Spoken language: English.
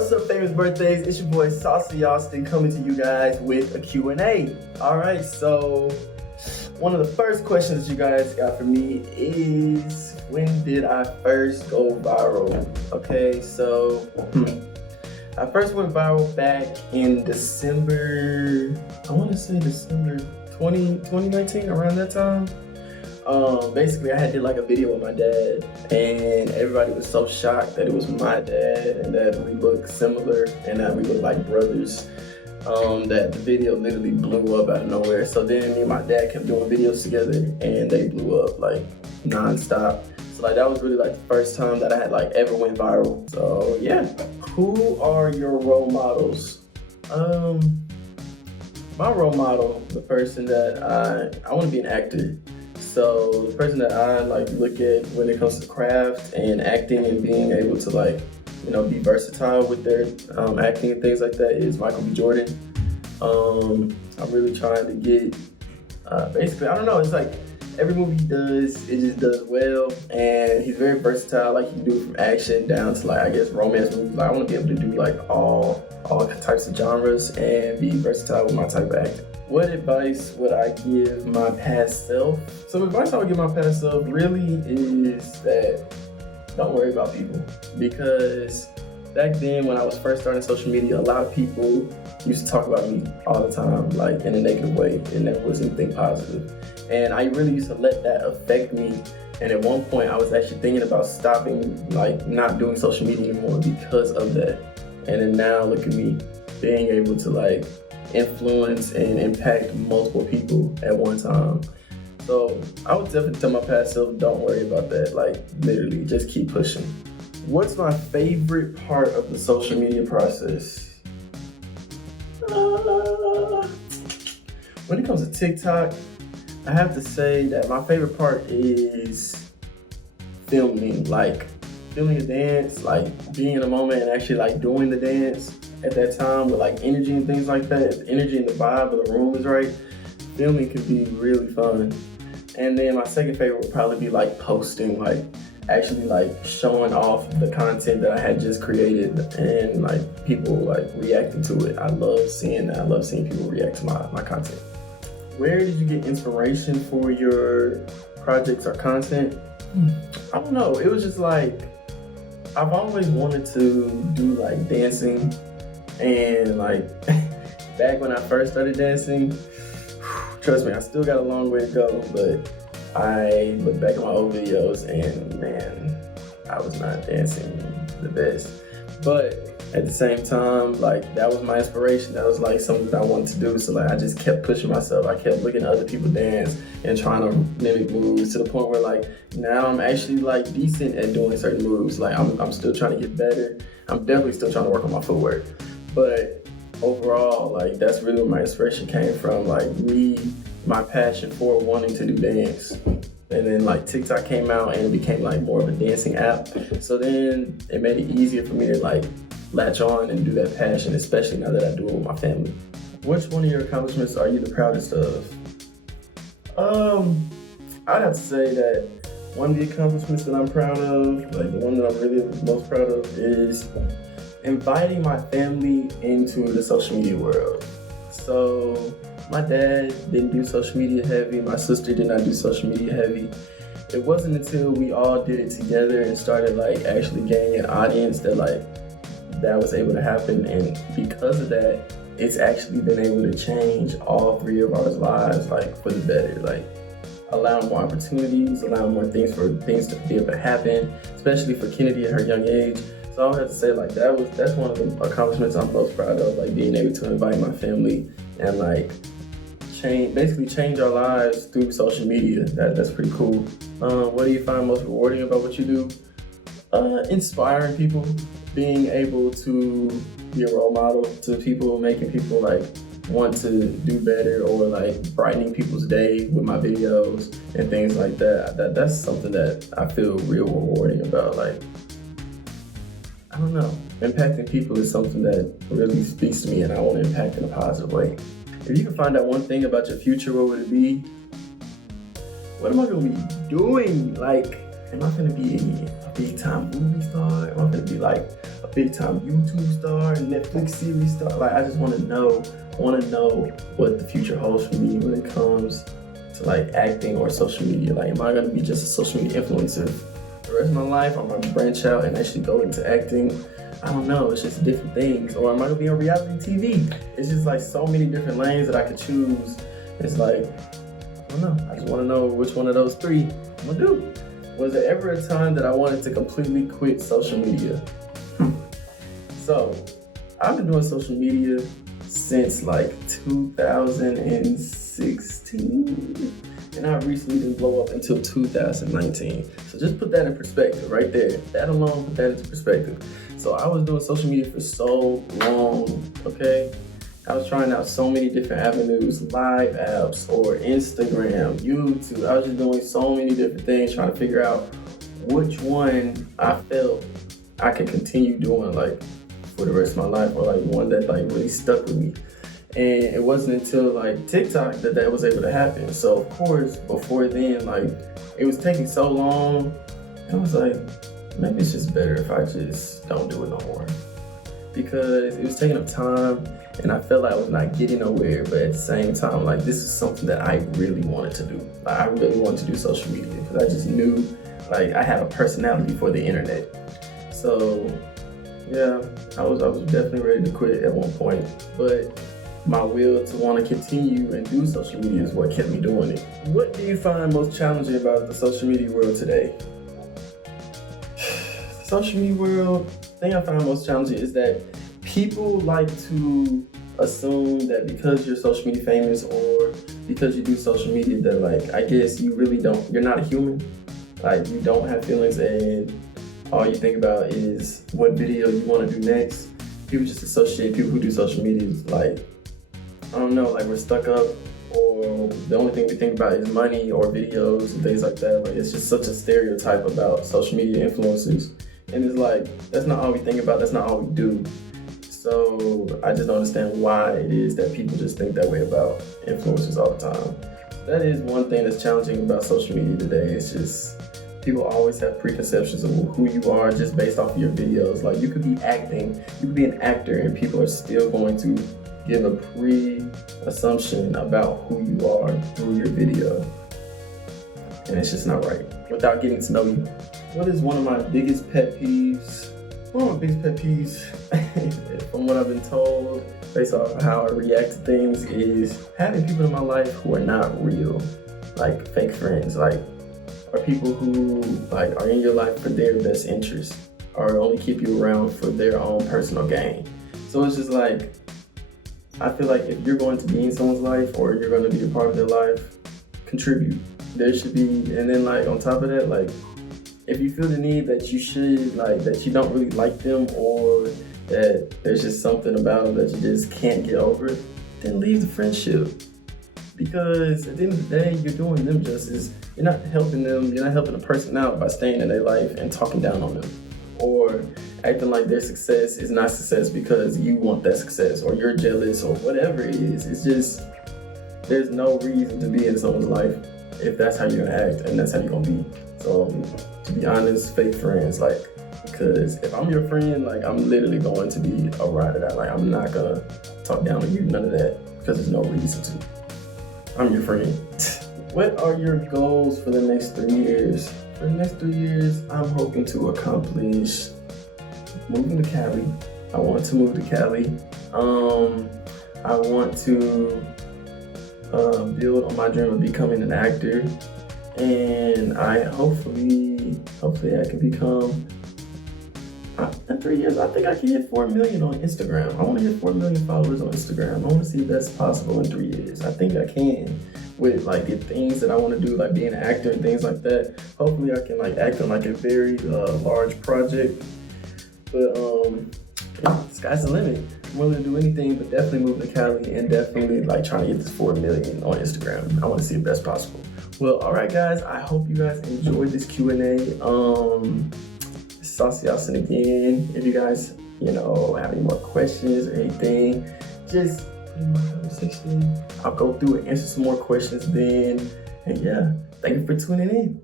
What's up, famous birthdays? It's your boy Saucey Austin coming to you guys with a Q&A. All right, so one of the first questions you guys got for me is, when did I first go viral? Okay, so I first went viral back in December, I want to say December 2019, around that time. Basically I had did like a video with my dad, and everybody was so shocked that it was my dad and that we looked similar and that we looked like brothers, that the video literally blew up out of nowhere. So then me and my dad kept doing videos together and they blew up like non-stop. So like that was really like the first time that I had like ever went viral. So yeah. Who are your role models? My role model, the person that I want to be an actor. So the person that I like look at when it comes to craft and acting and being able to like, you know, be versatile with their acting and things like that is Michael B. Jordan. I'm really trying to get, basically, I don't know, it's like every movie he does, it just does well, and he's very versatile. Like he can do it from action down to like, I guess, romance movies. Like I want to be able to do like all types of genres and be versatile with my type of acting. What advice would I give my past self? So the advice I would give my past self really is that don't worry about people. Because back then when I was first starting social media, a lot of people used to talk about me all the time, like in a negative way, and that wasn't anything positive. And I really used to let that affect me. And at one point I was actually thinking about stopping, like not doing social media anymore because of that. And then now look at me being able to like influence and impact multiple people at one time. So I would definitely tell my past self, don't worry about that. Like literally just keep pushing. What's my favorite part of the social media process? When it comes to TikTok, I have to say that my favorite part is filming, like filming a dance, like being in a moment and actually like doing the dance at that time with like energy and things like that. If the energy and the vibe of the room is right, filming can be really fun. And then my second favorite would probably be like posting, like actually like showing off the content that I had just created and like people like reacting to it. I love seeing that. I love seeing people react to my content. Where did you get inspiration for your projects or content? I don't know. It was just like, I've always wanted to do like dancing, and like back when I first started dancing, trust me, I still got a long way to go, but I look back at my old videos and man, I was not dancing the best. But at the same time, like that was my inspiration. That was like something that I wanted to do. So like I just kept pushing myself. I kept looking at other people dance and trying to mimic moves to the point where like now I'm actually like decent at doing certain moves. Like I'm still trying to get better. I'm definitely still trying to work on my footwork. But overall, like that's really where my inspiration came from. Like my passion for wanting to do dance. And then like TikTok came out and it became like more of a dancing app. So then it made it easier for me to like latch on and do that passion, especially now that I do it with my family. Which one of your accomplishments are you the proudest of? I'd have to say that one of the accomplishments that I'm proud of, like the one that I'm really most proud of, is inviting my family into the social media world. So my dad didn't do social media heavy, my sister did not do social media heavy. It wasn't until we all did it together and started like actually gaining an audience that like that was able to happen. And because of that, it's actually been able to change all three of our lives like for the better. Like allow more opportunities, allow more things for things to be able to happen, especially for Kennedy at her young age. So I would have to say like that's one of the accomplishments I'm most proud of, like being able to invite my family and like basically change our lives through social media. That's pretty cool. What do you find most rewarding about what you do? Inspiring people, being able to be a role model to people, making people like want to do better, or like brightening people's day with my videos and things like that. That's something that I feel real rewarding about. Like, I don't know, impacting people is something that really speaks to me and I want to impact in a positive way. If you could find out one thing about your future, what would it be? What am I going to be doing? Like, am I going to be a a big time movie star? Am I gonna be like a big time YouTube star, Netflix series star? Like, I just want to know what the future holds for me when it comes to like acting or social media. Like, am I gonna be just a social media influencer the rest of my life? Or am I gonna branch out and actually go into acting? I don't know, it's just different things. Or am I gonna be on reality TV? It's just like so many different lanes that I could choose. It's like, I don't know, I just wanna know which one of those three I'm gonna do. Was there ever a time that I wanted to completely quit social media? So, I've been doing social media since like 2016, and I recently didn't blow up until 2019. So just put that in perspective right there. That alone, put that into perspective. So I was doing social media for so long, okay? I was trying out so many different avenues, live apps or Instagram, YouTube. I was just doing so many different things, trying to figure out which one I felt I could continue doing like for the rest of my life, or like one that like really stuck with me. And it wasn't until like TikTok that was able to happen. So of course, before then, like it was taking so long, and I was like, maybe it's just better if I just don't do it no more. Because it was taking up time, and I felt like I was not getting nowhere, but at the same time, like this is something that I really wanted to do. Like I really wanted to do social media, because I just knew like I had a personality for the internet. So yeah, I was definitely ready to quit at one point, but my will to want to continue and do social media is what kept me doing it. What do you find most challenging about the social media world today? Social media world, the thing I find most challenging is that people like to assume that because you're social media famous or because you do social media that like, I guess you're not a human. Like you don't have feelings, and all you think about is what video you want to do next. People just associate people who do social media like, I don't know, like we're stuck up, or the only thing we think about is money or videos and things like that. Like it's just such a stereotype about social media influencers. And it's like, that's not all we think about, that's not all we do. So I just don't understand why it is that people just think that way about influencers all the time. That is one thing that's challenging about social media today. It's just, people always have preconceptions of who you are just based off of your videos. Like you could be acting, you could be an actor, and people are still going to give a pre-assumption about who you are through your video. And it's just not right, without getting to know you. What is one of my biggest pet peeves? One of my biggest pet peeves, from what I've been told, based off how I react to things, is having people in my life who are not real, like fake friends, like, or people who like are in your life for their best interest, or only keep you around for their own personal gain. So it's just like, I feel like if you're going to be in someone's life or you're going to be a part of their life, contribute. There should be, and then like on top of that, like if you feel the need that you should, like that you don't really like them, or that there's just something about them that you just can't get over, then leave the friendship. Because at the end of the day, you're doing them justice. You're not helping them, you're not helping a person out by staying in their life and talking down on them, or acting like their success is not success because you want that success, or you're jealous, or whatever it is. It's just, there's no reason to be in someone's life if that's how you're gonna act and that's how you're gonna be. So to be honest, fake friends, like, because if I'm your friend, like I'm literally going to be a ride or die. Like I'm not gonna talk down on you, none of that, because there's no reason to. I'm your friend. What are your goals for the next 3 years? For the next 3 years, I'm hoping to accomplish moving to Cali. I want to move to Cali. I want to build on my dream of becoming an actor, and I hopefully I can become. In 3 years, I think I can hit 4 million on Instagram. I want to hit 4 million followers on Instagram. I want to see if that's possible in 3 years. I think I can, with like the things that I want to do, like being an actor and things like that. Hopefully, I can like act on like a very large project. But sky's the limit. I'm willing to do anything, but definitely move to Cali, and definitely like trying to get this 4 million on Instagram. I want to see if that's possible. Well, all right, guys. I hope you guys enjoyed this Q&A. Saucey Austin again. If you guys, have any more questions or anything, just put in my conversation. I'll go through and answer some more questions then. And yeah, thank you for tuning in.